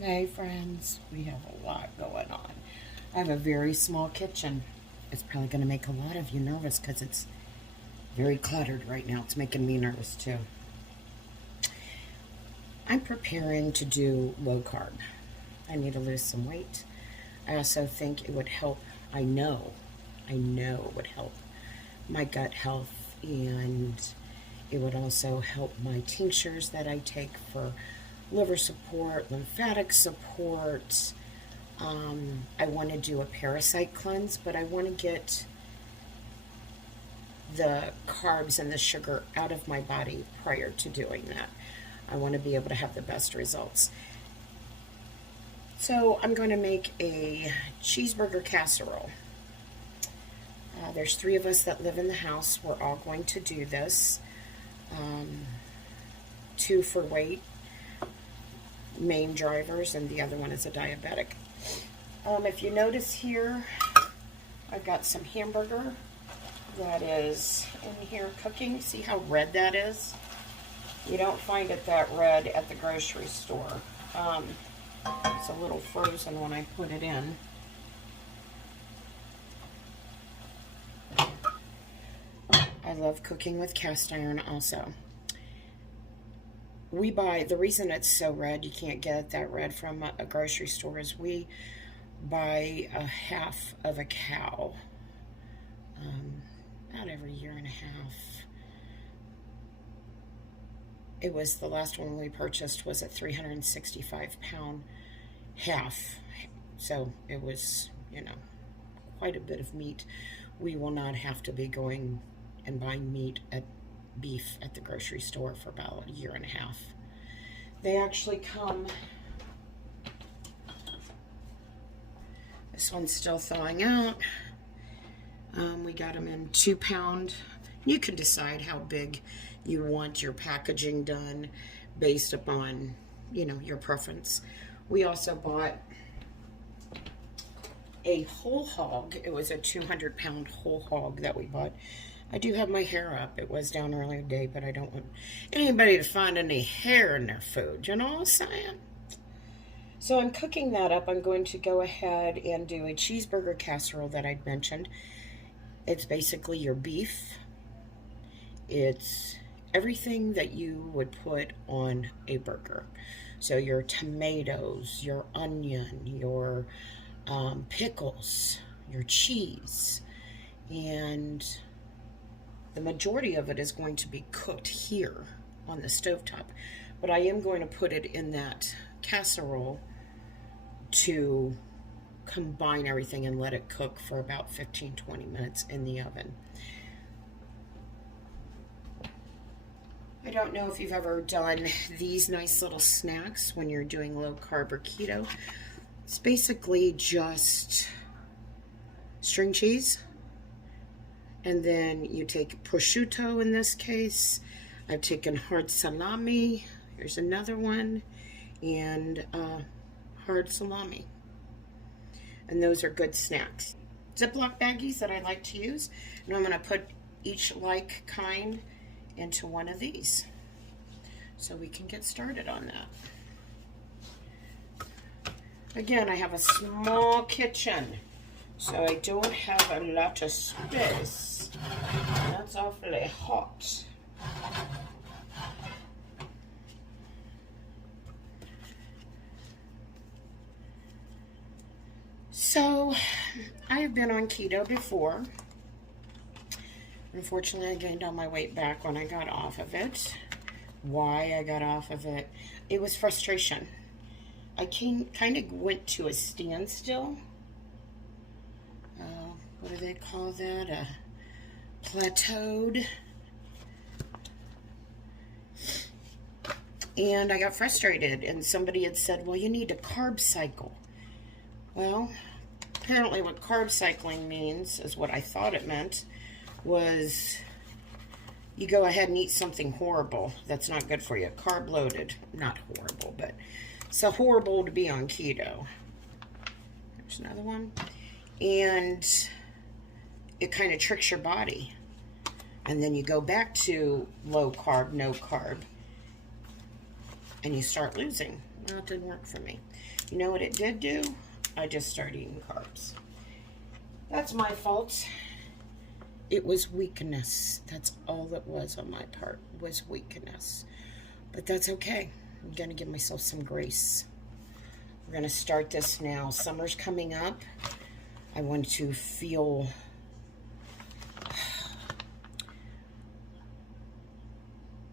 Hey friends, we have a lot going on. I have a very small kitchen. It's probably going to make a lot of you nervous because it's very cluttered right now. It's making me nervous too. I'm preparing to do low carb. I need to lose some weight. I also think it would help. I know it would help my gut health, and it would also help my tinctures that I take for liver support, lymphatic support. I want to do a parasite cleanse, but I want to get the carbs and the sugar out of my body prior to doing that. I want to be able to have the best results. So I'm going to make a cheeseburger casserole. There's 3 of us that live in the house. We're all going to do this. 2 for weight, main drivers, and the other one is a diabetic. If you notice here, I've got some hamburger that is in here cooking. See how red that is? You don't find it that red at the grocery store. It's a little frozen when I put it in. I love cooking with cast iron also. We buy, the reason it's so red, you can't get that red from a grocery store, is we buy a half of a cow about every year and a half. It was, the last one we purchased was a 365-pound half, so it was, you know, quite a bit of meat. We will not have to be going and buying beef at the grocery store for about a year and a half. They actually come, this one's still thawing out. We got them in 2-pound. You can decide how big you want your packaging done based upon, you know, your preference. We also bought a whole hog. It was a 200-pound whole hog that we bought. I do have my hair up. It was down earlier today, but I don't want anybody to find any hair in their food. You know what I'm saying? So I'm cooking that up. I'm going to go ahead and do a cheeseburger casserole that I'd mentioned. It's basically your beef. It's everything that you would put on a burger. So your tomatoes, your onion, your pickles, your cheese, and the majority of it is going to be cooked here on the stovetop, but I am going to put it in that casserole to combine everything and let it cook for about 15-20 minutes in the oven. I don't know if you've ever done these nice little snacks when you're doing low carb or keto. It's basically just string cheese, and then you take prosciutto in this case. I've taken hard salami. Here's another one. And hard salami. And those are good snacks. Ziploc baggies that I like to use. And I'm going to put each like kind into one of these, so we can get started on that. Again, I have a small kitchen, so I don't have a lot of space. That's awfully hot. So, I have been on keto before. Unfortunately, I gained all my weight back when I got off of it. Why I got off of it? It was frustration. I kind of went to a standstill. What do they call that? Plateaued. And I got frustrated, and somebody had said, well, you need a carb cycle. Well, apparently what carb cycling means, is what I thought it meant, was you go ahead and eat something horrible that's not good for you. Carb loaded. Not horrible, but so horrible to be on keto. There's another one. And it kind of tricks your body. And then you go back to low carb, no carb, and you start losing. That didn't work for me. You know what it did do? I just started eating carbs. That's my fault. It was weakness. That's all it was on my part, was weakness. But that's okay. I'm going to give myself some grace. We're going to start this now. Summer's coming up. I want to feel...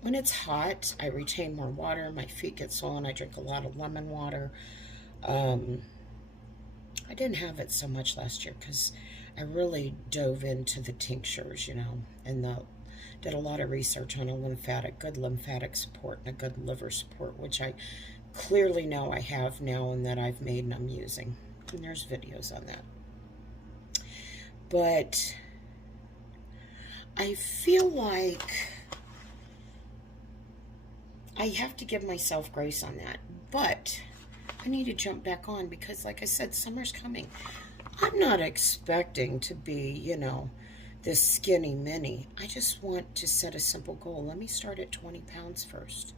When it's hot, I retain more water. My feet get swollen. I drink a lot of lemon water. I didn't have it so much last year because I really dove into the tinctures, you know, and did a lot of research on good lymphatic support and a good liver support, which I clearly know I have now and that I've made and I'm using. And there's videos on that. But I feel like I have to give myself grace on that. But I need to jump back on because, like I said, summer's coming. I'm not expecting to be, you know, this skinny mini. I just want to set a simple goal. Let me start at 20 pounds first.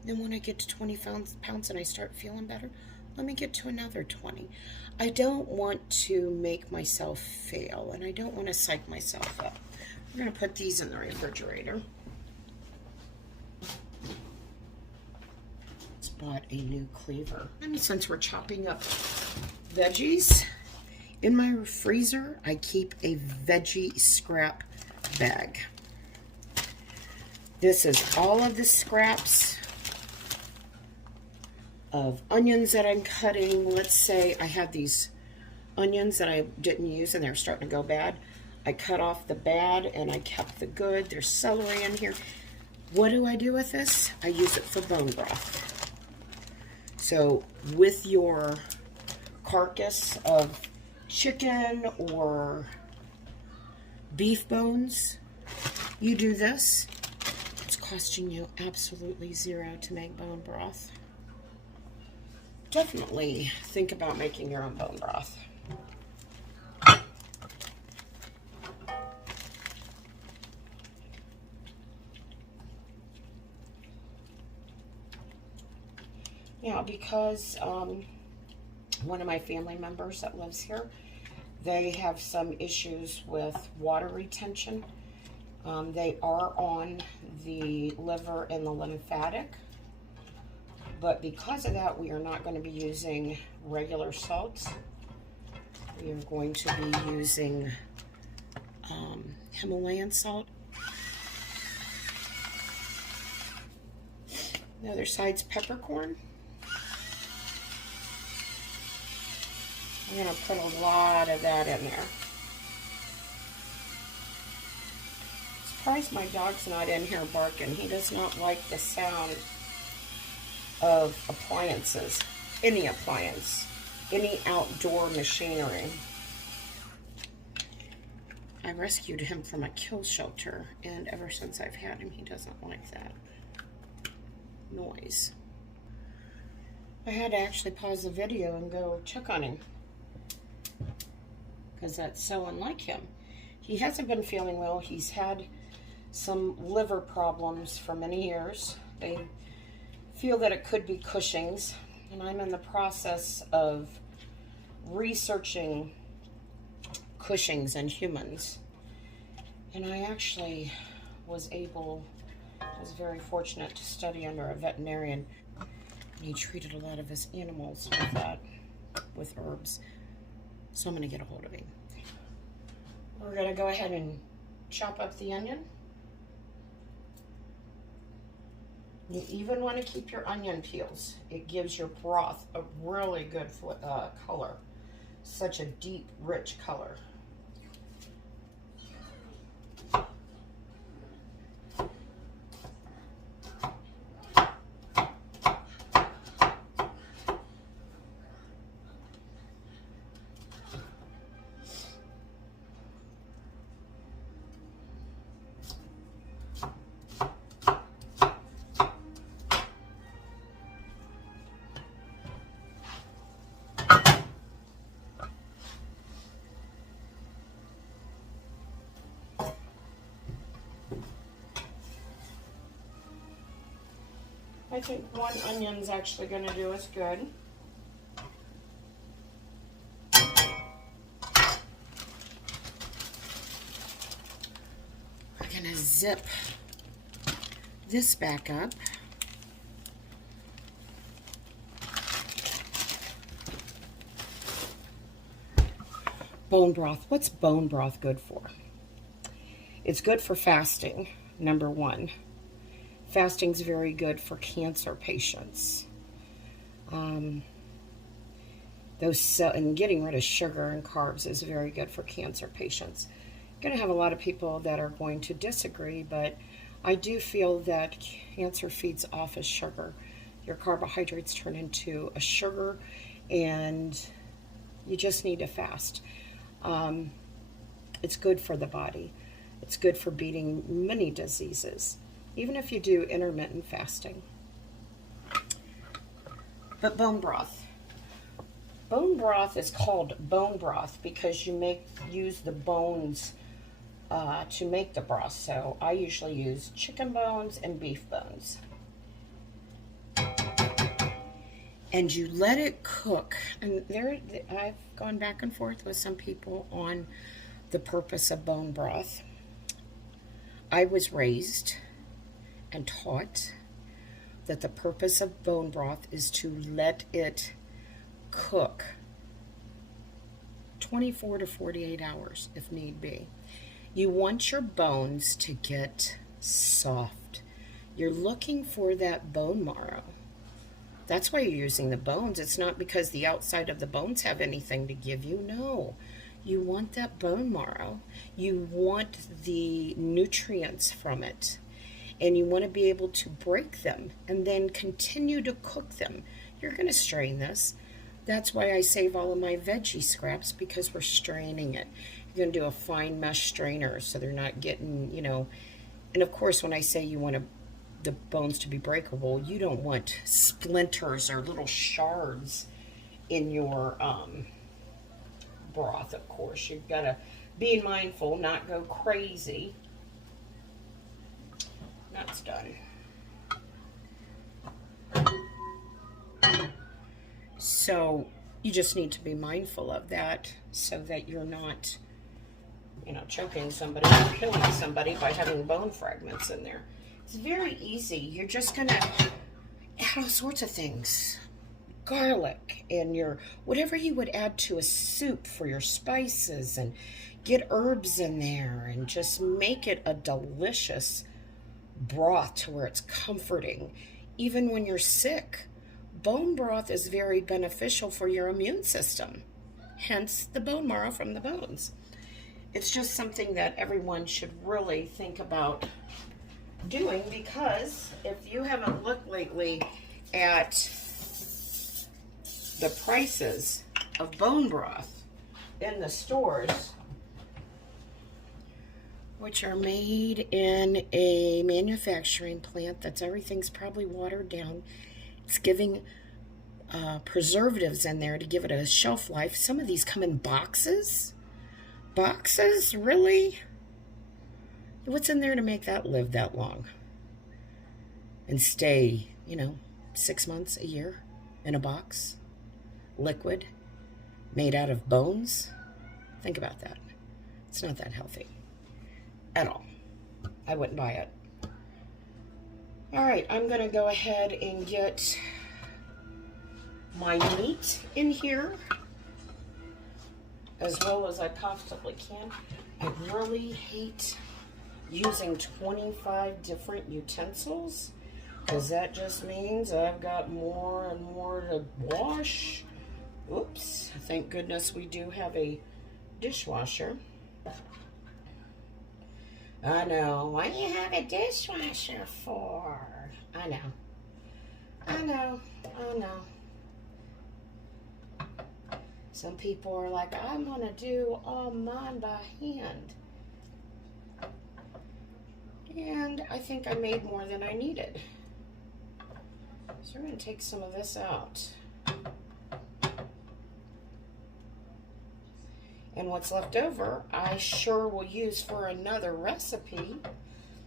And then when I get to 20 pounds and I start feeling better, let me get to another 20. I don't want to make myself fail, and I don't want to psych myself up. We're going to put these in the refrigerator. Bought a new cleaver. And since we're chopping up veggies, in my freezer, I keep a veggie scrap bag. This is all of the scraps of onions that I'm cutting. Let's say I have these onions that I didn't use and they're starting to go bad. I cut off the bad and I kept the good. There's celery in here. What do I do with this? I use it for bone broth. So with your carcass of chicken or beef bones, you do this. It's costing you absolutely zero to make bone broth. Definitely think about making your own bone broth. Yeah, because one of my family members that lives here, they have some issues with water retention. They are on the liver and the lymphatic, but because of that, we are not going to be using regular salts. We are going to be using Himalayan salt. The other side's peppercorn. I'm going to put a lot of that in there. Surprised my dog's not in here barking. He does not like the sound of appliances. Any appliance. Any outdoor machinery. I rescued him from a kill shelter, and ever since I've had him, he doesn't like that noise. I had to actually pause the video and go check on him, because that's so unlike him. He hasn't been feeling well. He's had some liver problems for many years. They feel that it could be Cushing's, and I'm in the process of researching Cushing's in humans. And I actually was very fortunate to study under a veterinarian. And he treated a lot of his animals with that, with herbs. So I'm going to get a hold of him. We're going to go ahead and chop up the onion. You even want to keep your onion peels. It gives your broth a really good color. Such a deep, rich color. I think one onion's actually going to do us good. We're going to zip this back up. Bone broth. What's bone broth good for? It's good for fasting, number one. Fasting's very good for cancer patients. And getting rid of sugar and carbs is very good for cancer patients. Going to have a lot of people that are going to disagree, but I do feel that cancer feeds off of sugar. Your carbohydrates turn into a sugar, and you just need to fast. It's good for the body. It's good for beating many diseases, even if you do intermittent fasting. But bone broth. Bone broth is called bone broth because you use the bones to make the broth. So I usually use chicken bones and beef bones. And you let it cook. And I've gone back and forth with some people on the purpose of bone broth. I was raised and taught that the purpose of bone broth is to let it cook 24 to 48 hours if need be. You want your bones to get soft. You're looking for that bone marrow. That's why you're using the bones. It's not because the outside of the bones have anything to give you. No. You want that bone marrow. You want the nutrients from it. And you want to be able to break them and then continue to cook them. You're going to strain this. That's why I save all of my veggie scraps, because we're straining it. You're going to do a fine mesh strainer so they're not getting, and of course when I say you want the bones to be breakable, you don't want splinters or little shards in your broth, of course. You've got to be mindful, not go crazy. That's done. So you just need to be mindful of that so that you're not, choking somebody or killing somebody by having bone fragments in there. It's very easy. You're just going to add all sorts of things. Garlic and whatever you would add to a soup for your spices, and get herbs in there and just make it a delicious broth to where it's comforting. Even when you're sick, bone broth is very beneficial for your immune system. Hence the bone marrow from the bones. It's just something that everyone should really think about doing, because if you haven't looked lately at the prices of bone broth in the stores, which are made in a manufacturing plant everything's probably watered down. It's giving preservatives in there to give it a shelf life. Some of these come in boxes. Boxes? Really? What's in there to make that live that long? And stay, 6 months, a year in a box? Liquid? Made out of bones? Think about that. It's not that healthy at all. I wouldn't buy it. All right, I'm going to go ahead and get my meat in here as well as I possibly can. I really hate using 25 different utensils, because that just means I've got more and more to wash. Oops, thank goodness we do have a dishwasher. I know, what do you have a dishwasher for? I know. Some people are like, I'm going to do all mine by hand. And I think I made more than I needed. So we're going to take some of this out. And what's left over, I sure will use for another recipe.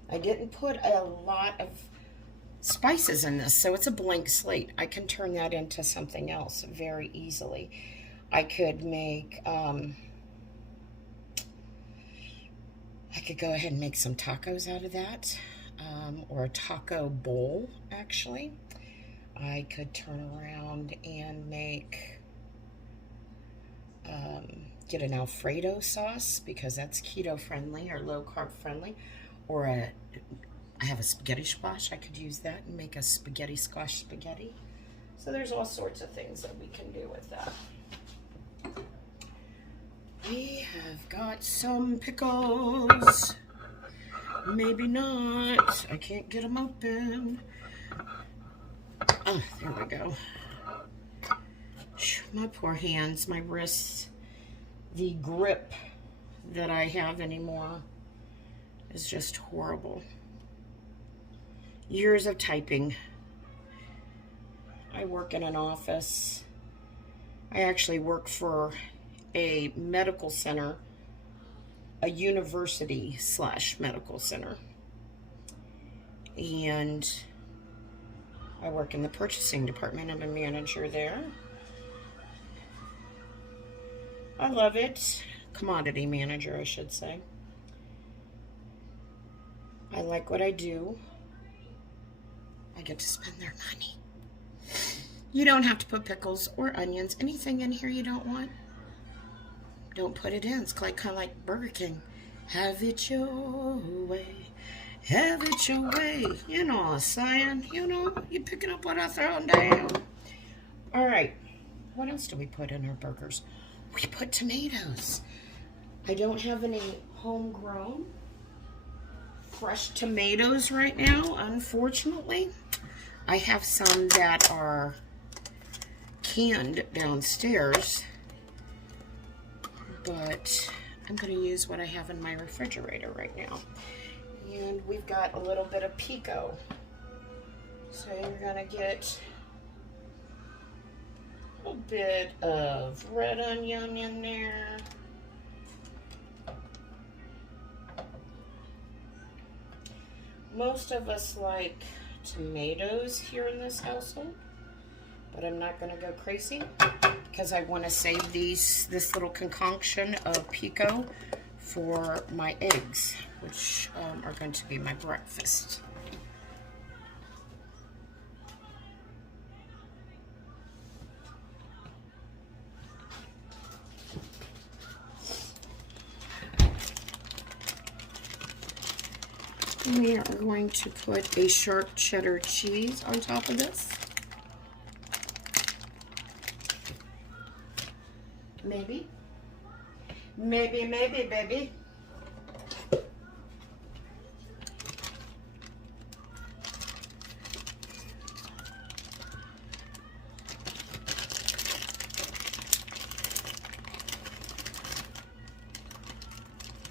I didn't put a lot of spices in this, so it's a blank slate. I can turn that into something else very easily. I could make, I could go ahead and make some tacos out of that, or a taco bowl, actually. I could turn around and make, get an Alfredo sauce, because that's keto friendly or low carb friendly, or I have a spaghetti squash. I could use that and make a spaghetti squash spaghetti. So there's all sorts of things that we can do with that. We have got some pickles. Maybe not. I can't get them open. Oh, there we go. My poor hands, my wrists. The grip that I have anymore is just horrible. Years of typing. I work in an office. I actually work for a medical center, a university / medical center. And I work in the purchasing department. I'm a manager there. I love it. Commodity manager, I should say. I like what I do. I get to spend their money. You don't have to put pickles or onions, anything in here you don't want. Don't put it in. It's kind of like Burger King. Have it your way. Have it your way. You know what I'm saying. You know, you picking up what I throw down. All right. What else do we put in our burgers? We put tomatoes. I don't have any homegrown fresh tomatoes right now, unfortunately. I have some that are canned downstairs, but I'm going to use what I have in my refrigerator right now. And we've got a little bit of pico. So you're going to get a little bit of red onion in there. Most of us like tomatoes here in this household, but I'm not going to go crazy because I want to save this little concoction of pico for my eggs, which are going to be my breakfast. We are going to put a sharp cheddar cheese on top of this. Maybe. Maybe, baby.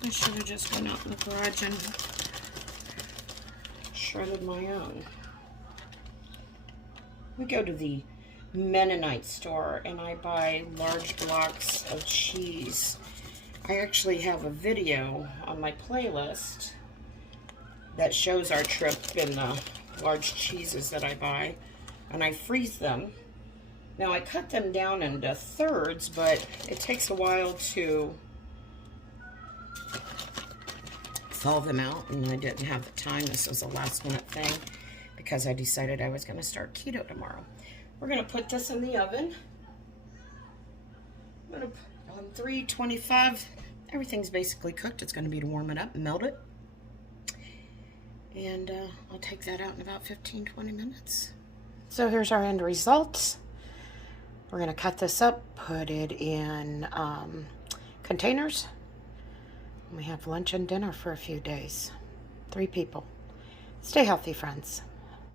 I should have just went out in the garage and shredded my own. We go to the Mennonite store and I buy large blocks of cheese. I actually have a video on my playlist that shows our trip and the large cheeses that I buy, and I freeze them. Now I cut them down into thirds, but it takes a while to thaw them out, and I didn't have the time. This was a last minute thing because I decided I was going to start keto tomorrow. We're going to put this in the oven. I'm going to put on 325. Everything's basically cooked. It's going to be to warm it up and melt it. And I'll take that out in about 15-20 minutes. So here's our end results. We're going to cut this up, put it in containers. We have lunch and dinner for a few days. 3 people. Stay healthy, friends.